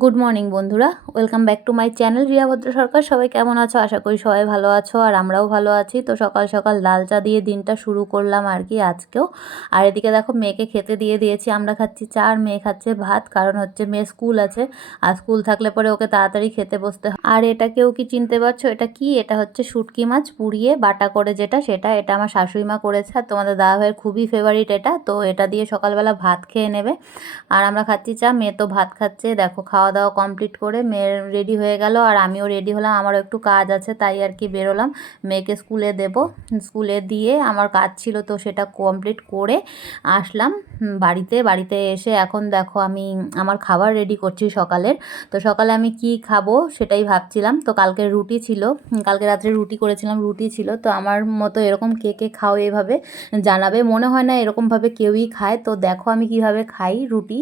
Good morning বন্ধুরা। Welcome back to my channel Riya Bhadra Sarkar সবাই কেমন আছো? আশা করি সবাই ভালো আছো, আর আমরাও ভালো আছি। তো সকাল সকাল লাল চা দিয়ে দিনটা শুরু করলাম আর কি আজকেও। আর এদিকে দেখো, মেয়েকে খেতে দিয়ে দিয়েছি। আমরা খাচ্ছি চা আর মেয়ে খাচ্ছে ভাত, কারণ হচ্ছে মেয়ে স্কুল আছে। আর স্কুল থাকলে পরে ওকে তাড়াতাড়ি খেতে বসতে হয়। আর এটা কেউ কি চিনতে পারছ? এটা কি? এটা হচ্ছে শুটকি মাছ, পুড়িয়ে বাটা করে যেটা, সেটা। এটা আমার শাশুড়ি মা করেছে, আর তোমাদের দাদা ভাইয়ের খুবই ফেভারিট এটা। তো এটা দিয়ে সকালবেলা ভাত খেয়ে নেবে। আর আমরা খাচ্ছি চা, মেয়ে তো ভাত খাচ্ছে। দেখো, খাওয়া দাওয়া কমপ্লিট করে মেয়ের রেডি হয়ে গেল আর আমিও রেডি হলাম, আমারও একটু কাজ আছে, তাই আর কি বেরোলাম। মেয়েকে স্কুলে দেব। স্কুলে দিয়ে আমার কাজ ছিল তো সেটা কমপ্লিট করে আসলাম বাড়িতে। বাড়িতে এসে এখন দেখো আমি আমার খাবার রেডি করছি সকালের। তো সকালে আমি কি খাব সেটাই ভাবছিলাম। তো কালকে রুটি ছিল, কালকে রাত্রে রুটি করেছিলাম, রুটি ছিল। তো আমার মতো এরকম কে কে খাও এভাবে জানাবে। মনে হয় না এরকমভাবে কেউই খায়। তো দেখো আমি কীভাবে খাই রুটি।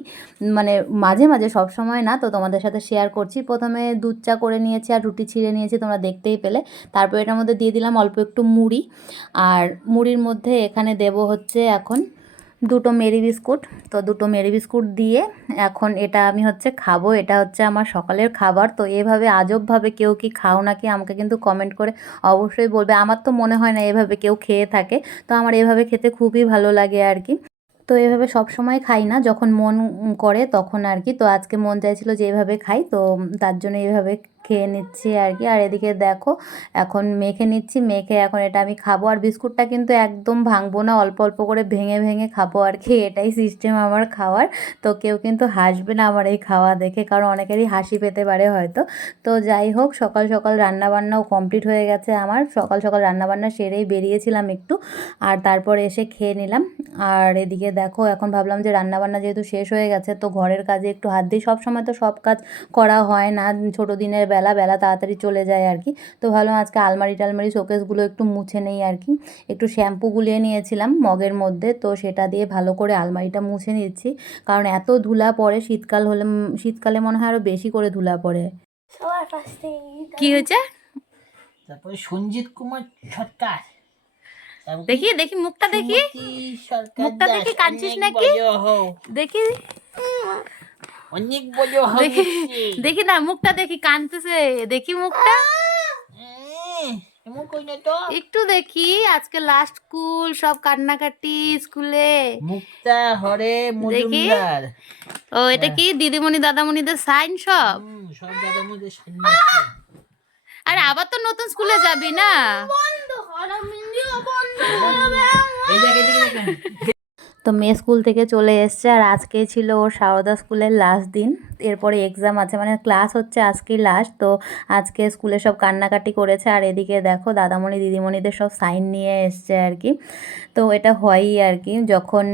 মানে মাঝে মাঝে সব সময় না তো তোমাদের সাথে শেয়ার করছি। প্রথমে দুধ চা করে নিয়েছি আর রুটি ছিঁড়ে নিয়েছি, তোমরা দেখতেই পেলে। তারপর এটার মধ্যে দিয়ে দিলাম অল্প একটু মুড়ি। আর মুড়ির মধ্যে এখানে দেব হচ্ছে এখন দুটো মেরি বিস্কুট। তো দুটো মেরি বিস্কুট দিয়ে এখন এটা আমি হচ্ছে খাব। এটা হচ্ছে আমার সকালের খাবার। তো এভাবে আজবভাবে কেউ কি খাও নাকি আমাকে কিন্তু কমেন্ট করে অবশ্যই বলবে। আমার তো মনে হয় না এভাবে কেউ খেয়ে থাকে। তো আমার এভাবে খেতে খুবই ভালো লাগে আর কি। তো এভাবে সব সময় খাই না। যখন মন করে তখন আর কি। তো আজকে মন চাইছিল যে এভাবে খাই। তো তার জন্য এভাবে খেয়ে নিচ্ছি আর কি। আর এদিকে দেখো, এখন মেখে নিচ্ছি, মেখে এখন এটা আমি খাব। আর বিস্কুটটা কিন্তু একদম ভাঙবো না, অল্প অল্প করে ভেঙে ভেঙে খাব আর কি। এটাই সিস্টেম আমার খাওয়ার। তো কেউ কিন্তু হাসবে না আমার এই খাওয়া দেখে, কারণ অনেকেরই হাসি পেতে পারে হয়তো। তো যাই হোক, সকাল সকাল রান্নাবান্নাও কমপ্লিট হয়ে গেছে আমার। সকাল সকাল রান্নাবান্না সেরেই বেরিয়েছিলাম একটু। আর তারপর এসে খেয়ে নিলাম। আর এদিকে দেখো, এখন ভাবলাম যে রান্নাবান্না যেহেতু শেষ হয়ে গেছে, তো ঘরের কাজে একটু হাত দিই। সব সময় তো সব কাজ করা হয় না। ছোটো দিনের বেলা বেলা তাড়াতাড়ি চলে যায় আর কি। তো ভালো আজকে আলমারি টালমারি শোকেসগুলো একটু মুছে নেই আর কি। একটু শ্যাম্পু গুলিয়ে নিয়েছিলাম মগের মধ্যে। তো সেটা দিয়ে ভালো করে আলমারিটা মুছে নিচ্ছি। কারণ এত ধুলা পড়ে শীতকাল হলে শীতকালে মনে হয় আরও বেশি করে ধুলা পড়ে। কি হয়েছে? তারপরে সঞ্জিত কুমার সরকার। দেখি দেখি মুখটা দেখি। মুখটা দেখি, কাঁদছিস নাকি? দেখি। অনেক বড় দেখি দেখি না মুখটা দেখি কানতেছে। দেখি মুখটা। তো। একটু দেখি আজকে লাস্ট স্কুল সব কান্নাকাটি স্কুলে। মুক্তা হরে মজুমদার। ও এটা কি দিদিমণি দাদামণিদের সাইন সব? সব মধ্যে সন্ন্যাসী আরে আবার তো নতুন স্কুলে যাবি না? বন্ধ তো মেয়ে স্কুল থেকে চলে এসছে আর আজকে ছিল ওর সারদা স্কুলের লাস্ট দিন। এরপরে এক্সাম আছে মানে ক্লাস হচ্ছে আজকেই লাস্ট তো আজকে স্কুলে সব কান্নাকাটি করেছে। আর এদিকে দেখো দাদামণি, দিদিমণিদের সব সাইন নিয়ে এসছে আর কি। তো এটা হয়ই আর কি, যখন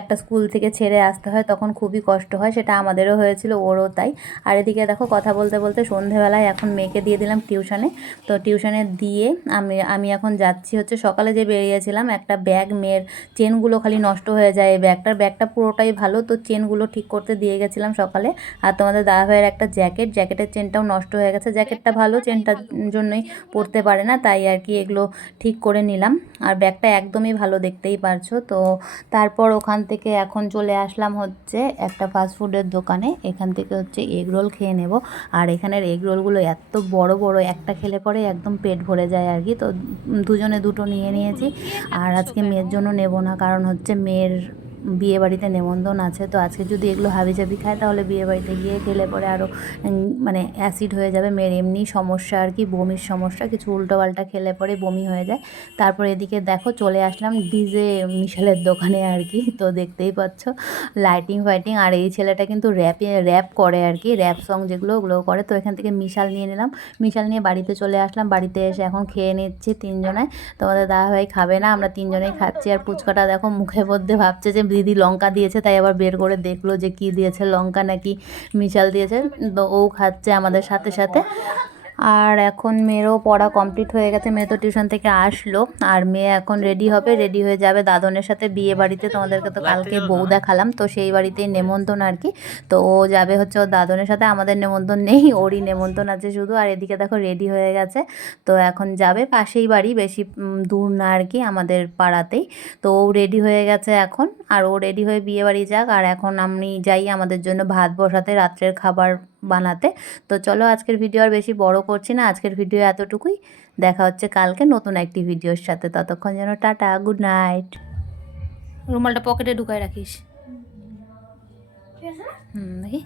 একটা স্কুল থেকে ছেড়ে আসতে হয় তখন খুবই কষ্ট হয়, সেটা আমাদেরও হয়েছিল, ওরও তাই। আর এদিকে দেখো কথা বলতে বলতে সন্ধেবেলায় এখন মেয়েকে দিয়ে দিলাম টিউশনে তো টিউশনে দিয়ে আমি আমি এখন যাচ্ছি হচ্ছে সকালে যে বেরিয়েছিলাম, একটা ব্যাগ মেয়ের চেনগুলো খালি নষ্ট হয়ে যায়, এই ব্যাগটার ব্যাগটা পুরোটাই ভালো। তো চেনগুলো ঠিক করতে দিয়ে গেছিলাম সকালে। আর তোমাদের দাদা ভাইয়ের একটা জ্যাকেট, জ্যাকেটের চেনটাও নষ্ট হয়ে গেছে। জ্যাকেটটা ভালো, চেনটার জন্যই পরতে পারে না, তাই আর কি এগুলো ঠিক করে নিলাম। আর ব্যাগটা একদমই ভালো দেখতেই পারছ। তো তারপর ওখান থেকে এখন চলে আসলাম হচ্ছে একটা ফাস্টফুডের দোকানে। এখান থেকে হচ্ছে এগ রোল খেয়ে নেব। আর এখানের এগ রোলগুলো এত বড় বড়, একটা খেলে পরে একদম পেট ভরে যায় আর কি। তো দুজনে দুটো নিয়ে নিয়েছি। আর আজকে মেয়ের জন্য নেব না, কারণ হচ্ছে মেয়ের ver বিয়ে বাড়িতে নেমন্তন্ন আছে। তো আজকে যদি এগুলো হাবিজাবি খায়, তাহলে বিয়ে বাড়িতে গিয়ে খেলে পরে আরও মানে অ্যাসিড হয়ে যাবে, মেয়ের এমনি সমস্যা আর কি, বমির সমস্যা, কিছু উল্টোপাল্টা খেলে পরে বমি হয়ে যায়। তারপর এদিকে দেখো, চলে আসলাম ডিজে মিশালের দোকানে আর কি, তো দেখতেই পাচ্ছ। লাইটিং ফাইটিং, আর এই ছেলেটা কিন্তু র্যাপে র্যাপ করে আর কি র্যাপ সং যেগুলো ওগুলো করে। তো এখান থেকে মিশাল নিয়ে নিলাম। মিশাল নিয়ে বাড়িতে চলে আসলাম। বাড়িতে এসে এখন খেয়ে নিচ্ছি তিনজনায় তোমাদের দাদা ভাই খাবে না, আমরা তিনজনেই খাচ্ছি। আর পুচকাটা দেখো মুখের মধ্যে ভাবছে যে দিদি লঙ্কা দিয়েছে, তাই আবার বের করে দেখল যে কি দিয়েছে, লঙ্কা নাকি মিশাল দিয়েছে। তো ও খাচ্ছে আমাদের সাথে সাথে। আর এখন মেয়েরও পড়া কমপ্লিট হয়ে গেছে। মেয়ে তো টিউশন থেকে আসলো। আর মেয়ে এখন রেডি হবে রেডি হয়ে যাবে দাদনের সাথে বিয়ে বাড়িতে। তোমাদেরকে তো কালকে বউ দেখালাম তো সেই বাড়িতেই নেমন্তন্ন আর কি। তো ও যাবে হচ্ছে ওর দাদনের সাথে আমাদের নেমন্তন্ন নেই ওরই নেমন্তন্ন আছে শুধু। আর এদিকে দেখো রেডি হয়ে গেছে। তো এখন যাবে পাশেই বাড়ি বেশি দূর না আর কি আমাদের পাড়াতেই। তো ও রেডি হয়ে গেছে এখন। আর ও রেডি হয়ে বিয়ে বাড়ি যাক। আর এখন আমি যাই আমাদের জন্য ভাত বসাতে রাত্রের খাবার বানাতে। তো চলো আজকের ভিডিও আর বেশি বড় করছি না। আজকের ভিডিও এতটুকুই। দেখা হচ্ছে কালকে নতুন একটি ভিডিওর সাথে। ততক্ষণ যেন টাটা গুড নাইট রুমালটা পকেটে ঢুকায় রাখিস। ঠিক হুম দেখি।